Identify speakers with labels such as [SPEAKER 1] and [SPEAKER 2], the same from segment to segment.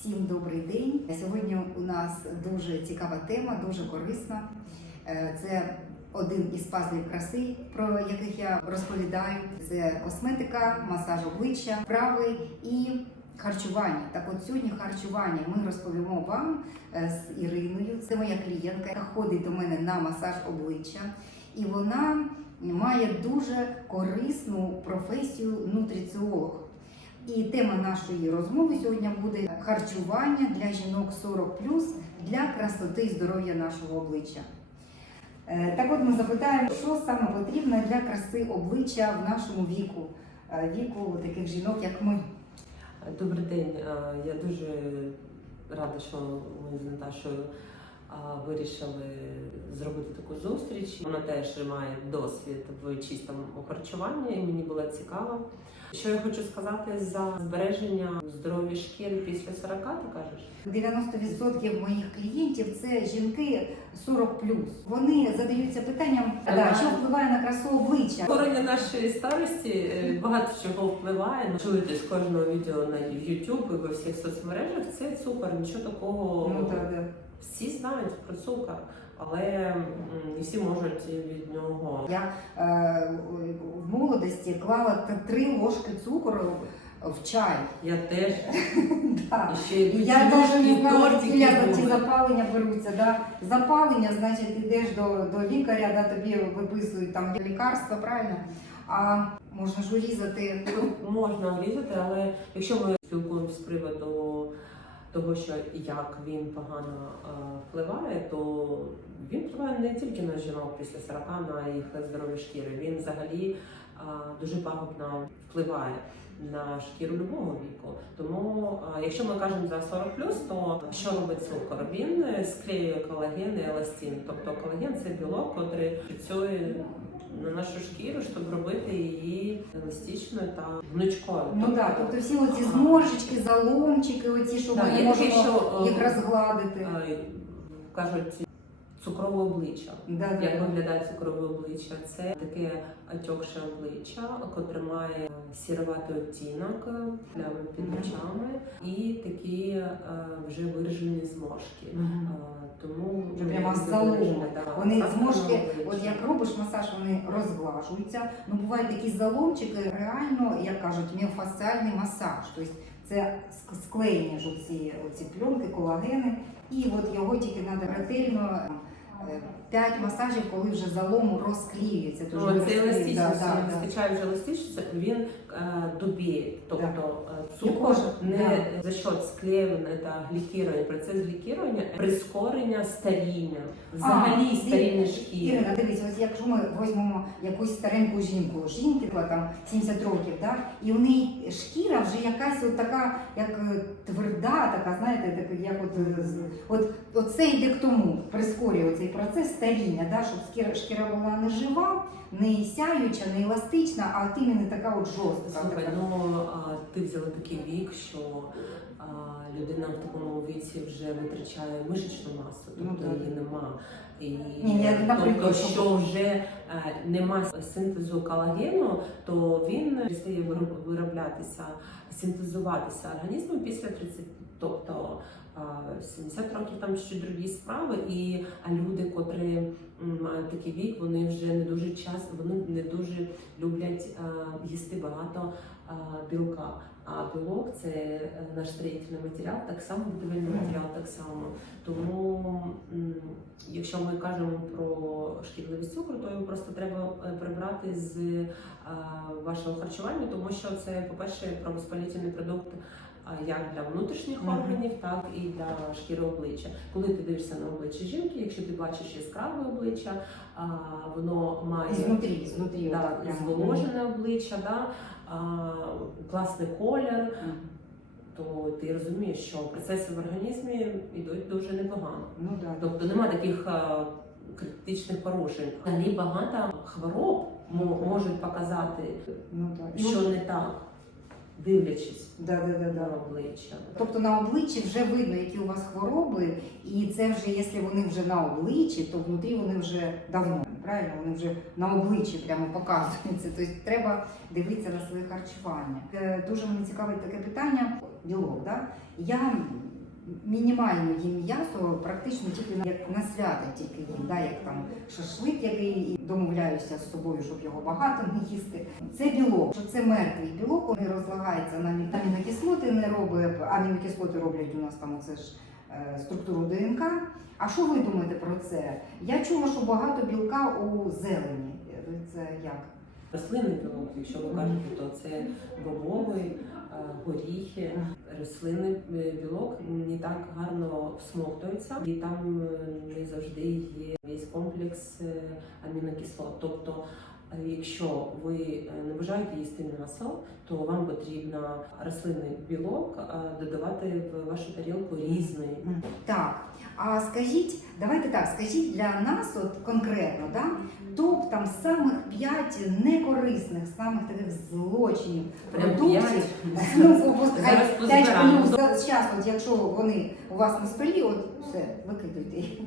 [SPEAKER 1] Всім добрий день. Сьогодні у нас дуже цікава тема, дуже корисна. Е, Це один із пазлів краси, про яких я розповідаю. Це косметика, масаж обличчя, вправи і харчування. Так, от сьогодні харчування ми розповімо вам е, з Іриною. Це моя клієнтка, яка ходить до мене на масаж обличчя, і вона має дуже корисну професію нутриціолог. І тема нашої розмови сьогодні буде харчування для жінок 40 для красоти і здоров'я нашого обличчя. Е, Так от ми запитаємо, що саме потрібно для краси обличчя в нашому віку, е, віку таких жінок, як ми.
[SPEAKER 2] Добрий день. Е, Я дуже рада, що ми з Наташою вирішили зробити таку зустріч. Вона теж має досвід в чистому харчуванні, і мені було цікаво. Що я хочу сказати за збереження здоров'я шкіри після 40, ти кажеш?
[SPEAKER 1] 90% моїх клієнтів це жінки 40 Вони задаються питанням, да, що впливає на красу обличчя.
[SPEAKER 2] Створення нашої старості е, багато чого впливає. Чуєте з кожного відео на YouTube і во всіх соцмережах. Це цукор, нічого такого.
[SPEAKER 1] Ну, так, да.
[SPEAKER 2] Всі знають про цукор, але не всі можуть від нього.
[SPEAKER 1] Я е, в молодості клала три ложки цукору в чай.
[SPEAKER 2] Я теж
[SPEAKER 1] Да.
[SPEAKER 2] і ще
[SPEAKER 1] І я навіть не знала, як ці запалення беруться. Да? Запалення, значить, йдеш до, до лікаря, да, тобі виписують там лікарства, правильно? А можна ж урізати.
[SPEAKER 2] Можна врізати, але якщо ми спілкуємося з приводу того, що як він погано е, впливає, то він впливає не тільки на жінок після 40, на їх здоров'я шкіри. Він взагалі е, дуже пагубно впливає на шкіру любого віку. Тому, е, якщо ми кажемо за 40 то що робить цукор? Він склеює колаген і еластин. Тобто колаген це білок, який працює на нашу шкіру, щоб робити її еластичною та гнучкою.
[SPEAKER 1] Ну так, тобто, тобто всі оці зморшечки, заломчики, оці, щоб
[SPEAKER 2] Да,
[SPEAKER 1] ми
[SPEAKER 2] що, е,
[SPEAKER 1] їх розгладити.
[SPEAKER 2] Е, кажуть цукрове обличчя.
[SPEAKER 1] Да,
[SPEAKER 2] Як
[SPEAKER 1] да.
[SPEAKER 2] виглядає цукрове обличчя? Це таке отекше обличчя, котре має сіроватий оттінок, плями під очами і такі е, вже виражені зморшки. Е, Тому
[SPEAKER 1] прямо заломи.
[SPEAKER 2] да,
[SPEAKER 1] Вони зморшки, от як робиш масаж, вони розглажуються. Ну бувають такі заломчики, реально, як кажуть, міофасціальний масаж. Тобто це ск- склеєні ж оці, оці пленки, колагени, і от його тільки треба ретельно. Е, П'ять масажів, коли вже залому розклеюється.
[SPEAKER 2] Ну,
[SPEAKER 1] Тож
[SPEAKER 2] це еластичність,
[SPEAKER 1] да, да,
[SPEAKER 2] не вистачає вже еластичності, він е, дубіє. Тобто е,
[SPEAKER 1] І
[SPEAKER 2] цукор не за счет склеювання та глікірування, процес глікірування, прискорення старіння, взагалі
[SPEAKER 1] А,
[SPEAKER 2] старіння шкіри.
[SPEAKER 1] Ірина, дивись, ось якщо ми візьмемо якусь стареньку жінку, жінки там 70 років, да, і у неї шкіра вже якась от така, як е, тверда, така, знаєте, так, як от, е, от, от це йде к тому, прискорює цей процес старіння, да, щоб шкіра, шкіра була не жива, не сяюча, не еластична, а от іменно така от жорстка.
[SPEAKER 2] Слухай,
[SPEAKER 1] така.
[SPEAKER 2] ну а, ти взяла такий вік, що а, людина в такому віці вже витрачає мишечну масу,
[SPEAKER 1] Ну,
[SPEAKER 2] тобто її нема. І,
[SPEAKER 1] Ні, я,
[SPEAKER 2] тобто,
[SPEAKER 1] що-
[SPEAKER 2] вже е, нема синтезу колагену, то він перестає вироблятися, синтезуватися організмом після 30, тобто е, 70 років там ще другі справи, і а люди, котрі мають такий вік, вони вже не дуже час, вони не дуже люблять е, їсти багато е, білка. А білок це е, наш строїтельний матеріал, так само будівельний матеріал, так само. Тому, якщо ми кажемо про шкідливість цукру, то його просто треба е, прибрати з е, вашого харчування, тому що це, по-перше, провоспалітельний продукт. Як для внутрішніх органів, так і для шкіри обличчя. Коли ти дивишся на обличчя жінки, якщо ти бачиш яскраве обличчя, воно має зволожене обличчя, да, класний колір, то ти розумієш, що процеси в організмі йдуть дуже непогано.
[SPEAKER 1] Ну, да.
[SPEAKER 2] Тобто нема таких критичних порушень. Взагалі багато хвороб мо- можуть показати,
[SPEAKER 1] Ну, да.
[SPEAKER 2] що не так, дивлячись
[SPEAKER 1] Да, да, да,
[SPEAKER 2] на обличчя.
[SPEAKER 1] Тобто на обличчі вже видно, які у вас хвороби, і це вже, якщо вони вже на обличчі, то внутрі вони вже давно. Правильно, вони вже на обличчі прямо показуються. Тобто треба дивитися на своє харчування. Е, Дуже мені цікавить таке питання. Білок, да? Я мінімально їм м'ясо, практично тільки на- як на свята, тільки їм, да, як там шашлик, який домовляюся з собою, щоб його багато не їсти. Це білок, що це мертвий білок, він розлагається на амінокислоти, не робить амінокислоти роблять у нас там оце ж е, структуру ДНК. А що ви думаєте про це? Я чула, що багато білка у зелені. Це як?
[SPEAKER 2] Рослинний білок, якщо ви кажете, то це бобовий, е, горіхи, рослинний е, білок не так гарно всмоктується, і там е, не завжди є весь комплекс е, амінокислот. Тобто, е, якщо ви е, не бажаєте їсти м'ясо, то вам потрібно рослинний білок е, додавати в вашу тарілку різний.
[SPEAKER 1] Так, а скажіть, давайте так, скажіть для нас от конкретно, да, топ там самих п'ять некорисних, самих таких злочинів
[SPEAKER 2] Прям
[SPEAKER 1] продуктів.
[SPEAKER 2] п'ять?
[SPEAKER 1] Ну, хай
[SPEAKER 2] Зараз
[SPEAKER 1] п'ять
[SPEAKER 2] позбираємо.
[SPEAKER 1] плюс. Зараз, от якщо вони у вас на столі, от все, викидуйте їх.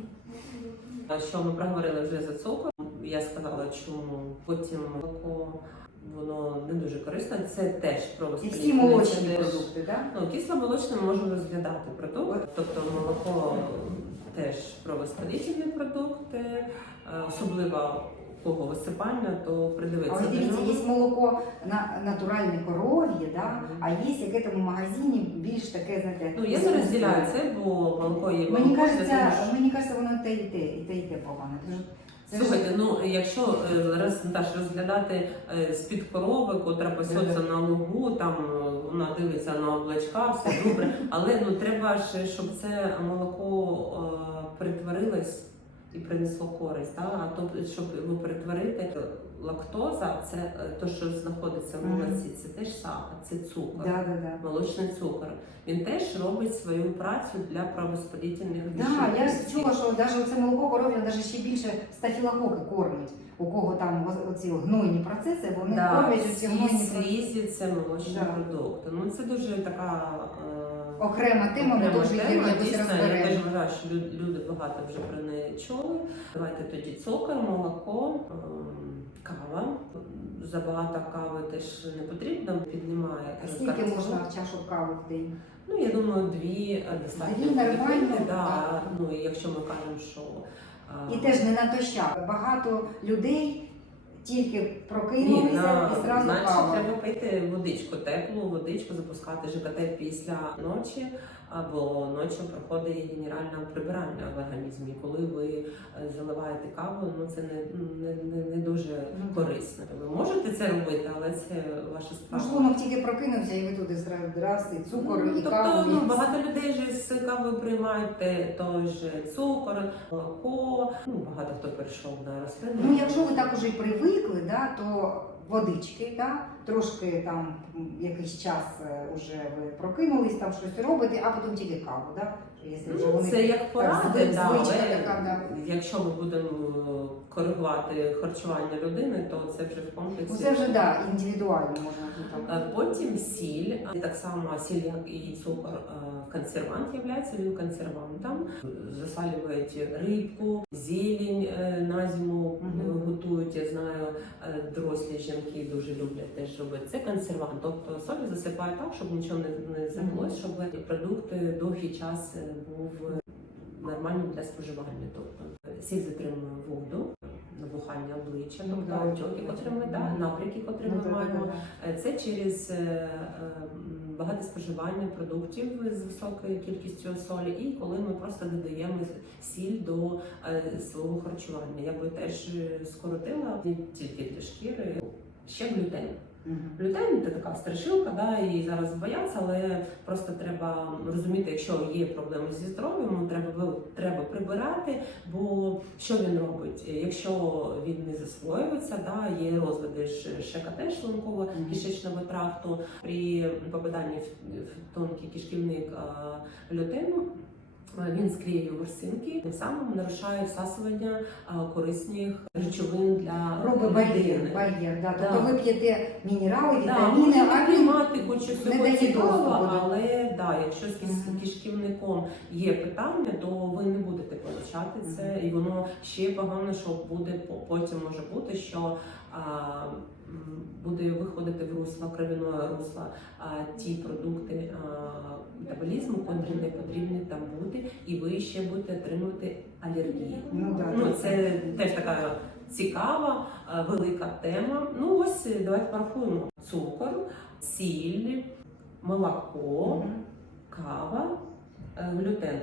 [SPEAKER 2] А Що ми проговорили вже за цукор? Я сказала, чому потім молоко воно не дуже корисно. Це теж про
[SPEAKER 1] І всі
[SPEAKER 2] воспаління,
[SPEAKER 1] молочні
[SPEAKER 2] це теж-
[SPEAKER 1] продукти, так?
[SPEAKER 2] Ну, кисломолочне можемо розглядати продукт, тобто молоко теж провоспалительний продукт, е, особливо у кого висипання, то придивитися до
[SPEAKER 1] дивіться, є молоко на натуральне коров'є, да? а є там в магазині більш таке, знаєте,
[SPEAKER 2] Ну я не розділяю це, бо молоко є
[SPEAKER 1] Мені кажеться, мені кажеться, воно те і те, і те, і те погано.
[SPEAKER 2] Слухайте, ну якщо е, раз Наташ, розглядати е, з-під корови, котра пасеться на лугу, там вона дивиться на облачка, все добре. Але ну треба ж, щоб це молоко перетворилось і принесло користь. Да? А то, щоб його перетворити, лактоза це е, то, що знаходиться в молоці, це теж сахар, це цукор.
[SPEAKER 1] Да, да, да.
[SPEAKER 2] Молочний цукор. Він теж робить свою працю для правоспалітельних
[SPEAKER 1] Да, я ж чула, що навіть оце молоко коров'я навіть ще більше стафілококи кормить. У кого там оці гнойні процеси, вони
[SPEAKER 2] Да,
[SPEAKER 1] кормять оці
[SPEAKER 2] всі
[SPEAKER 1] гнойні
[SPEAKER 2] слізі це молочні
[SPEAKER 1] Да.
[SPEAKER 2] продукти. Ну це дуже така е,
[SPEAKER 1] Окрема тема, ми дуже її якось
[SPEAKER 2] Дійсно, я теж вважаю, що люди багато вже про неї чули. Давайте тоді цукор, молоко, ем, кава. Забагато кави теж не потрібно, піднімає
[SPEAKER 1] А Скільки
[SPEAKER 2] кортизол.
[SPEAKER 1] можна чашу кави в день?
[SPEAKER 2] Ну я думаю, дві е, достатньо.
[SPEAKER 1] Дві нормально,
[SPEAKER 2] Да.
[SPEAKER 1] так.
[SPEAKER 2] Ну і якщо ми кажемо, що е,
[SPEAKER 1] І теж не натощак. Багато людей тільки прокинулися і зразу
[SPEAKER 2] значить,
[SPEAKER 1] кава.
[SPEAKER 2] треба пити водичку теплу, водичку запускати ЖКТ після ночі, або ночі проходить генеральне прибирання в організмі. Коли ви е, заливаєте каву, ну це не, не, не, не дуже
[SPEAKER 1] Ну,
[SPEAKER 2] корисно. Ви можете це робити, але це ваша
[SPEAKER 1] Ну,
[SPEAKER 2] справа.
[SPEAKER 1] шлунок тільки прокинувся, і ви туди зразу і цукор,
[SPEAKER 2] Ну,
[SPEAKER 1] і
[SPEAKER 2] тобто,
[SPEAKER 1] каву.
[SPEAKER 2] ну, багато людей же з кавою приймають те- той же цукор, молоко. Ну, багато хто перейшов на рослину.
[SPEAKER 1] Ну, якщо ви так уже й привикли, да, то водички, да, трошки там якийсь час е, уже ви прокинулись, там щось робите, а потім тільки каву, да? Якщо вже
[SPEAKER 2] Ну,
[SPEAKER 1] вони
[SPEAKER 2] це як поради,
[SPEAKER 1] звичка
[SPEAKER 2] да, але
[SPEAKER 1] така, да.
[SPEAKER 2] якщо ми будемо е, коригувати харчування людини, то це вже в комплексі.
[SPEAKER 1] Ну, це вже да, індивідуально можна тут там.
[SPEAKER 2] Е, Потім сіль, а так само сіль, як і цукор, е, консервант являється, він консервантом. Засалюють рибку, зелень е, на зиму е,
[SPEAKER 1] Мгм.
[SPEAKER 2] готують. Я знаю, е, дорослі жінки дуже люблять теж робити. Це консервант. Тобто солі засипають так, щоб нічого не, не забулось, щоб продукт довгий час е, був нормальним для споживання. Тобто сіль затримує воду, набухання обличчя, тобто
[SPEAKER 1] да.
[SPEAKER 2] отеки, котрі ми да, напряки, котрі
[SPEAKER 1] Ну,
[SPEAKER 2] ми маємо. Е, Це через е, м, багате споживання продуктів з високою кількістю солі, і коли ми просто додаємо сіль до свого харчування. Я би теж скоротила не тільки для шкіри, ще глютен. Глютен це така страшилка, да, і зараз бояться, але просто треба розуміти, якщо є проблеми зі здоров'ям, ну, треба треба прибирати. Бо що він робить? Якщо він не засвоюється, да, є розлади ШКТ шлунково кишечного тракту при попаданні в, тонкий кишківник е, Він склеює ворсинки, тим самим нарушає всасування корисних речовин для
[SPEAKER 1] Робить бар'єр, бар'єр, да.
[SPEAKER 2] Да.
[SPEAKER 1] Тобто ви п'єте мінерали,
[SPEAKER 2] Да,
[SPEAKER 1] вітаміни,
[SPEAKER 2] можна
[SPEAKER 1] а він
[SPEAKER 2] приймати хоч
[SPEAKER 1] не
[SPEAKER 2] цікавого, але да, якщо з кишківником є питання, то ви не будете получати це, і воно ще погано, що буде потім може бути, що а, буде виходити в русло кровяное русло а, ті продукти а, метаболізму, котрі не потрібні ще будете отримувати алергії.
[SPEAKER 1] Ну, да,
[SPEAKER 2] Ну, це теж така цікава, е, велика тема. Ну ось е, давайте порахуємо: цукор, сіль, молоко, кава, е, глютен.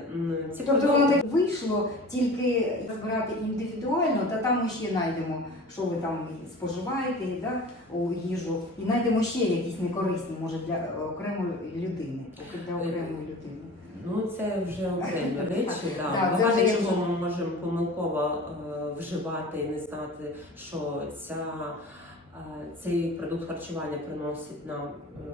[SPEAKER 2] Ці
[SPEAKER 1] Тобто воно так вийшло тільки розбирати індивідуально, та там ми ще знайдемо, що ви там споживаєте да, у їжу, і знайдемо ще якісь некорисні, може, для окремої людини. Для окремої людини.
[SPEAKER 2] Ну, це вже окремі речі. Да.
[SPEAKER 1] Так, це
[SPEAKER 2] Багато
[SPEAKER 1] вже
[SPEAKER 2] чого ми можемо помилково е, вживати і не знати, що ця, е, цей продукт харчування приносить нам е,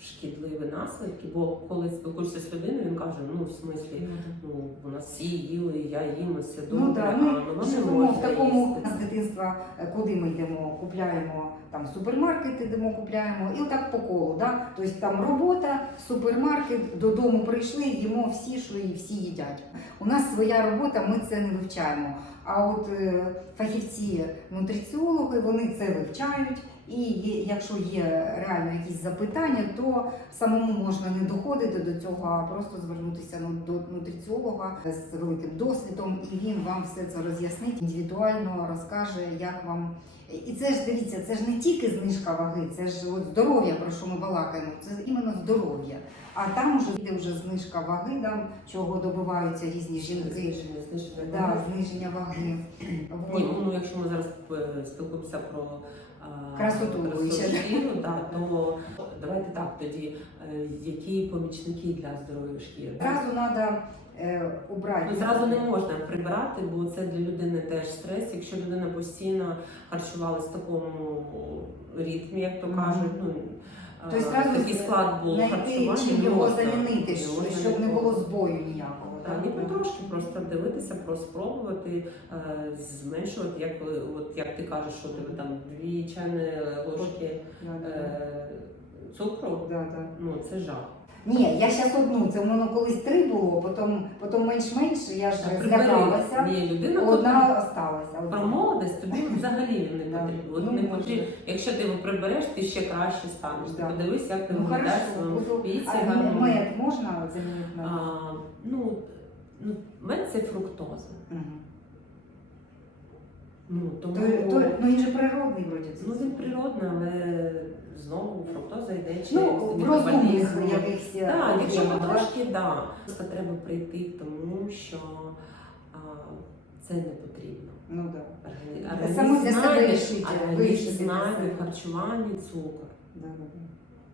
[SPEAKER 2] шкідливі наслідки. Бо коли спілкуєшся з людиною, він каже: ну в смислі, ну у нас всі їли, я їм і все добре,
[SPEAKER 1] Ну так,
[SPEAKER 2] а
[SPEAKER 1] ми
[SPEAKER 2] ну, не
[SPEAKER 1] живемо в
[SPEAKER 2] можна
[SPEAKER 1] такому
[SPEAKER 2] їсти.
[SPEAKER 1] з дитинства, е, куди ми йдемо, купляємо там супермаркети, де ми купляємо, і отак по колу. Да? Тобто там робота, супермаркет, додому прийшли, їмо всі, що і всі їдять. У нас своя робота, ми це не вивчаємо. А от е, фахівці нутриціологи вони це вивчають. І якщо є реально якісь запитання, то самому можна не доходити до цього, а просто звернутися ну, до нутриціолога з великим досвідом, і він вам все це роз'яснить індивідуально, розкаже, як вам. І це ж дивіться, це ж не тільки знижка ваги, це ж от здоров'я, про що ми балакаємо, це іменно здоров'я. А там уже йде вже знижка ваги, там чого добиваються різні жінки.
[SPEAKER 2] Зниження, зниження
[SPEAKER 1] Да,
[SPEAKER 2] ваги.
[SPEAKER 1] зниження ваги.
[SPEAKER 2] Ні, ну якщо ми зараз е, спілкуємося про а,
[SPEAKER 1] Красоту
[SPEAKER 2] да, то давайте так тоді, е, які помічники для здоров'я шкіри?
[SPEAKER 1] Зразу треба е, убрати.
[SPEAKER 2] Ну, зразу не можна прибирати, бо це для людини теж стрес. Якщо людина постійно харчувалась в такому ритмі, як то кажуть, ну
[SPEAKER 1] Тобто
[SPEAKER 2] такий склад був харчування.
[SPEAKER 1] його замінити, щоб не було збою ніякого.
[SPEAKER 2] Ні, потрошки просто дивитися, просто спробувати е, зменшувати, як от як ти кажеш, що тебе там дві чайні ложки е, цукру.
[SPEAKER 1] да, да.
[SPEAKER 2] Ну це жах.
[SPEAKER 1] Ні, я зараз одну, це в мене колись три було, потім, потім менш-менш, я ж злякалася. Одна осталася.
[SPEAKER 2] Про молодість тобі взагалі не потрібно. От
[SPEAKER 1] Ну,
[SPEAKER 2] не потрібно. Якщо ти його прибереш, ти ще краще станеш.
[SPEAKER 1] Да.
[SPEAKER 2] Подивись, як ти
[SPEAKER 1] Ну,
[SPEAKER 2] виглядаєш своєму піці
[SPEAKER 1] А мед можна замінити на?
[SPEAKER 2] Ну, мед це фруктоза.
[SPEAKER 1] Мгм.
[SPEAKER 2] Ну, тому...
[SPEAKER 1] То, то, ну він же природний вроді. це.
[SPEAKER 2] Ну, він природний, але знову фруктоза йде через
[SPEAKER 1] Ну, в розумних якихось. е,
[SPEAKER 2] Так, якщо
[SPEAKER 1] да?
[SPEAKER 2] потрошки, да. Просто треба прийти тому, що а, це не потрібно.
[SPEAKER 1] Ну да.
[SPEAKER 2] Органі- організм в харчуванні цукор.
[SPEAKER 1] Да, да, да.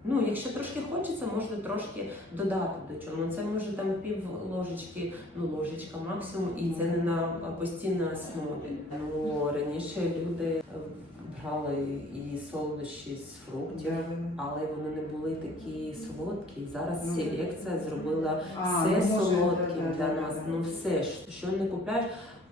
[SPEAKER 2] Ну, якщо трошки хочеться, можна трошки додати до чого. Ну, це може там пів ложечки, ну ложечка максимум, і це не на постійній основі. Ну раніше люди е, брали і солодощі з фруктів. Але вони не були такі солодкі. Зараз селекція зробила все солодким для нас. Ну все що не купляєш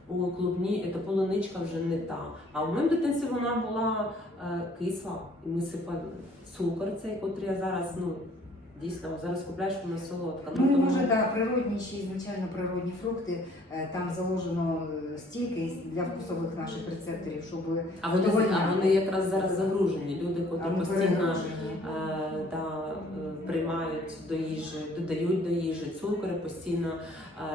[SPEAKER 2] у клубні, це полуничка вже не та. А в моєму дитинстві вона була е, кисла, і ми сипали цукор цей, котрий я зараз, ну дійсно зараз купляєш, вона солодка.
[SPEAKER 1] Ну і
[SPEAKER 2] тому-
[SPEAKER 1] може да, природні ще й звичайно природні фрукти. Е, Там заложено стільки для вкусових наших рецепторів, щоб
[SPEAKER 2] а вони, а вони якраз зараз загружені. Люди, котрі постійно е, е, приймають до їжі, додають до їжі цукри, постійно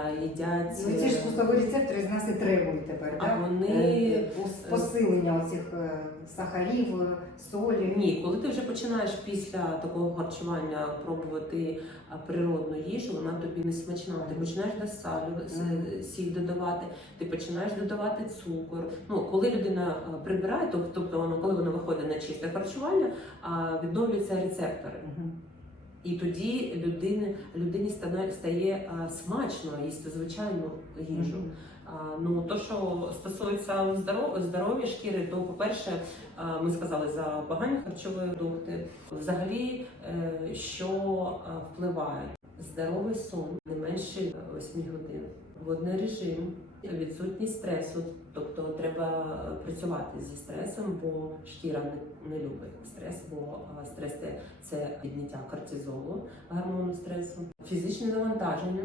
[SPEAKER 2] е, їдять.
[SPEAKER 1] Ну, ці ж
[SPEAKER 2] е,
[SPEAKER 1] вкусові рецептори з нас і требують тепер.
[SPEAKER 2] А
[SPEAKER 1] да?
[SPEAKER 2] вони
[SPEAKER 1] Е, посилення оцих е, сахарів, е, солі.
[SPEAKER 2] Ні, коли ти вже починаєш після такого харчування пробувати природну їжу, вона тобі не смачна. Ти починаєш до салю сіль додавати, ти починаєш додавати цукор. Ну коли людина прибирає, тоб- тобто вона, коли вона виходить на чисте харчування, відновлюються рецептори. І тоді людини, людині стане- стає а, смачно їсти звичайну їжу.
[SPEAKER 1] Мгм.
[SPEAKER 2] А, Ну, то, що стосується здоров- здоров'я шкіри, то, по-перше, а, ми сказали за погані харчові продукти. Взагалі, е, що впливає? Здоровий сон не менше 8 годин. Водний режим, відсутність стресу, тобто треба працювати зі стресом, бо шкіра не, не любить стрес, бо стрес це- підняття кортизолу, гормону стресу, фізичне навантаження,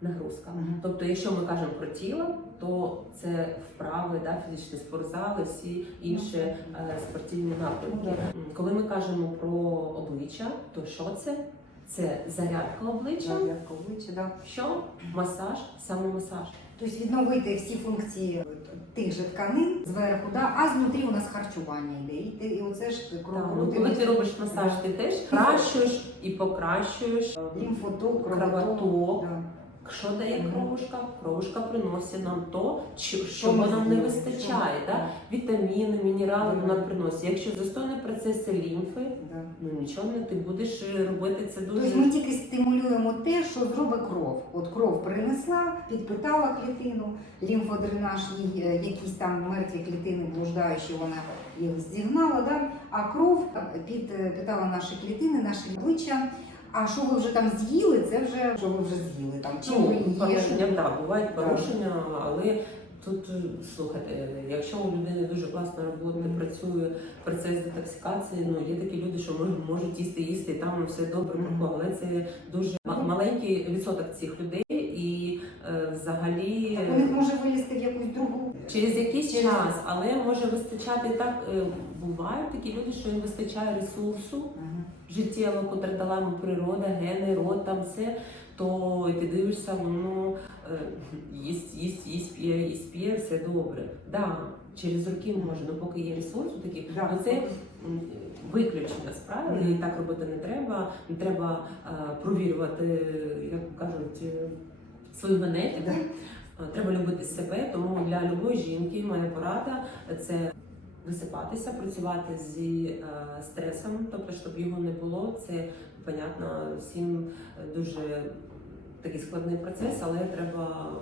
[SPEAKER 2] нагрузка.
[SPEAKER 1] Мгм.
[SPEAKER 2] Тобто, якщо ми кажемо про тіло, то це вправи, да, фізичні спортзали, всі інші е, спортивні напрямки.
[SPEAKER 1] Да.
[SPEAKER 2] М, Коли ми кажемо про обличчя, то що це? Це зарядка обличчя,
[SPEAKER 1] Зарядка обличчя, да.
[SPEAKER 2] що масаж, самомасаж.
[SPEAKER 1] Тобто відновити всі функції тих же тканин зверху, да? а знутрі у нас харчування йде. І, ти- і оце ж
[SPEAKER 2] Так,
[SPEAKER 1] кров,
[SPEAKER 2] ну, коли ти робиш масаж, ти теж кращуєш і покращуєш е,
[SPEAKER 1] лімфоток,
[SPEAKER 2] кровоток.
[SPEAKER 1] Да.
[SPEAKER 2] Що дає кровушка? Кровушка приносить нам то, що, чого нам не вистачає. Да? Вітаміни, мінерали вона приносить. Якщо застойні процеси лімфи, ну нічого не ти будеш е, робити це дуже.
[SPEAKER 1] Тобто ми тільки стимулюємо те, що зробить кров. От кров принесла, підпитала клітину, лімфодренаж, їй, е, якісь там мертві клітини блуждаючі, вона їх зігнала, да? а кров підпитала наші клітини, наші обличчя. А що ви вже там з'їли, це вже що ви вже з'їли. Там чим ви
[SPEAKER 2] Ну,
[SPEAKER 1] її
[SPEAKER 2] порушення, так, бувають
[SPEAKER 1] Так.
[SPEAKER 2] порушення, але тут е, слухайте, якщо у людини дуже класна робота,
[SPEAKER 1] Мгм.
[SPEAKER 2] працює процес детоксикації, ну є такі люди, що можуть, можуть їсти, їсти, і там все добре,
[SPEAKER 1] Мгм.
[SPEAKER 2] mm але це дуже ма- маленький відсоток цих людей, і е, взагалі.
[SPEAKER 1] у них може вилізти в якусь другу.
[SPEAKER 2] Через якийсь
[SPEAKER 1] Через-
[SPEAKER 2] час, але може вистачати так. е, Бувають такі люди, що їм вистачає ресурсу життєво, котре дала йому природа, гени, род, там все. То ти дивишся, воно е, їсть, їсть, їсть, п'є, їсть, п'є, все добре. Да, через роки може, ну поки є ресурс, такі,
[SPEAKER 1] Да.
[SPEAKER 2] ну це виключення з правил, і так робити не треба. Не треба е, провірювати, як кажуть, е, свою генетику. Треба любити себе, тому для любої жінки моя порада це висипатися, працювати зі е, стресом, тобто, щоб його не було. Це понятно, всім дуже такий складний процес, але треба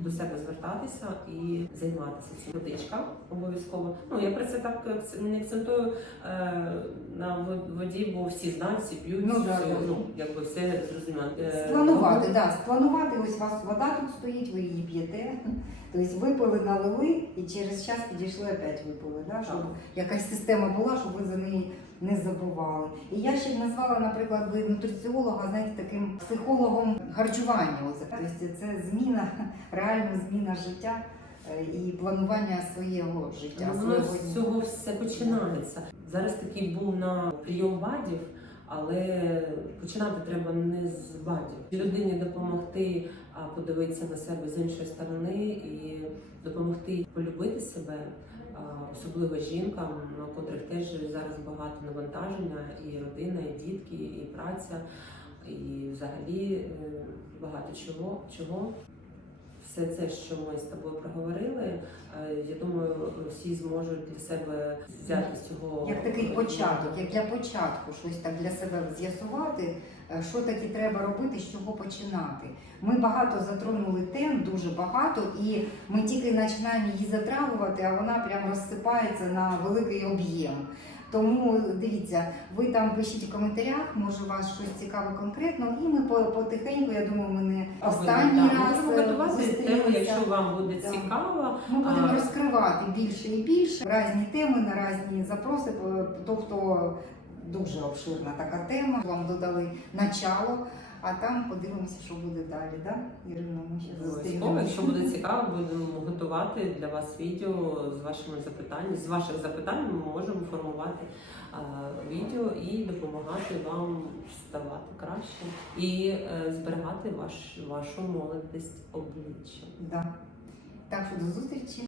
[SPEAKER 2] до себе звертатися і займатися цим. Водичка обов'язково. Ну я про це так не акцентую е, на воді, бо всі знають, всі п'ють,
[SPEAKER 1] Ну,
[SPEAKER 2] всі,
[SPEAKER 1] да, да.
[SPEAKER 2] ну якби все зрозуміло. Е,
[SPEAKER 1] Спланувати, да, спланувати, ось у вас вода тут стоїть, ви її п'єте. Тобто випили, налили і через час підійшли, опять випили. Да, щоб
[SPEAKER 2] Так.
[SPEAKER 1] якась система була, щоб ви за неї не забували. І я ще б назвала, наприклад, ви нутриціолога, знаєте, таким психологом харчування. Оце. Тобто це зміна, реальна зміна життя е, і планування свого життя.
[SPEAKER 2] Ну, Воно з цього все починається. Зараз такий був на прийом БАДів, але починати треба не з БАДів. Людині допомогти подивитися на себе з іншої сторони і допомогти полюбити себе, особливо жінкам, на котрих теж зараз багато навантаження, і родина, і дітки, і праця, і взагалі е, багато чого. чого. Все це, що ми з тобою проговорили, е, я думаю, всі зможуть для себе взяти з цього
[SPEAKER 1] Як такий початок, як для початку щось так для себе з'ясувати, е, що таки треба робити, з чого починати. Ми багато затронули тем, дуже багато, і ми тільки починаємо її затрагувати, а вона прям розсипається на великий об'єм. Тому дивіться, ви там пишіть в коментарях, може у вас щось цікаве конкретно, і ми по- потихеньку, я думаю, ми не останній
[SPEAKER 2] Так,
[SPEAKER 1] раз е,
[SPEAKER 2] готувати тему, якщо вам буде
[SPEAKER 1] Так.
[SPEAKER 2] цікаво.
[SPEAKER 1] Ми будемо
[SPEAKER 2] А.
[SPEAKER 1] розкривати більше і більше різні теми на різні запроси. Тобто дуже обширна така тема. Вам додали начало, а там подивимося, що буде далі. Да? Ірина, ми ще
[SPEAKER 2] Обов'язково, якщо буде цікаво, будемо готувати для вас відео з вашими запитаннями. З ваших запитань ми можемо формувати а, відео і допомагати вам ставати краще і е, зберігати ваш, вашу молодість обличчя.
[SPEAKER 1] Да. Так що до зустрічі.